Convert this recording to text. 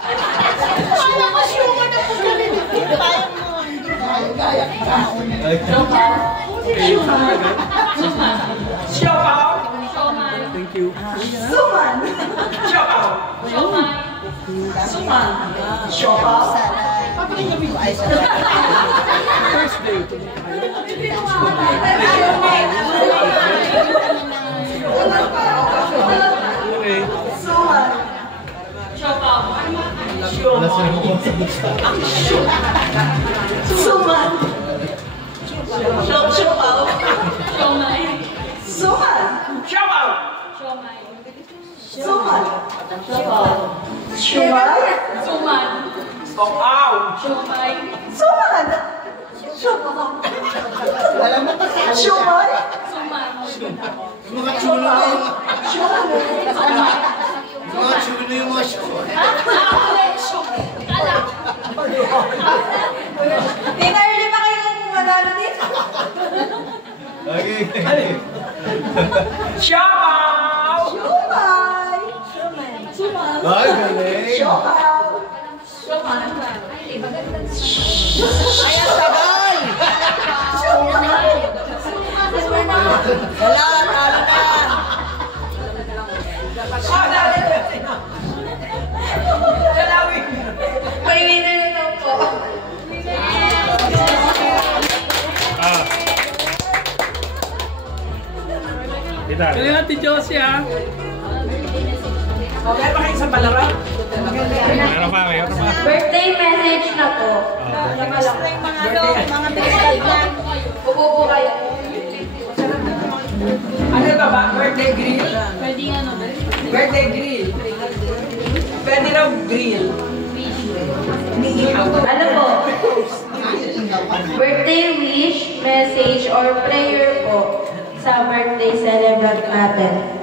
Wala ko siya na po galit. Kaya mo. Gaya ka. Siopaw. Thank you. Suman. Siopaw. Suman. Siopaw. First day. Okay. Suman. Suman. Siopaw. Suman. Siopaw. Suman. Shumay. Sopaw. Suman. Alam mo pa Shumay. Mga chulo yung mga show. Tinarili pa kayo ng manalo dito. Okay. Siopaw. Shumay. Ay, galing. Siopaw. Ay, ang tagal! Wala, talo na! May winner na daw po. Kaya natin Josie ha. Meron pa kayo sa palaro? Meron pa. Birthday message na po. Mga birthday na. Upo po kayo. Ano ba? Birthday grill? Pwede ano ba? Birthday grill. Pwede raw grill. Ano po? Birthday wish, message, or prayer po sa birthday celebrant natin.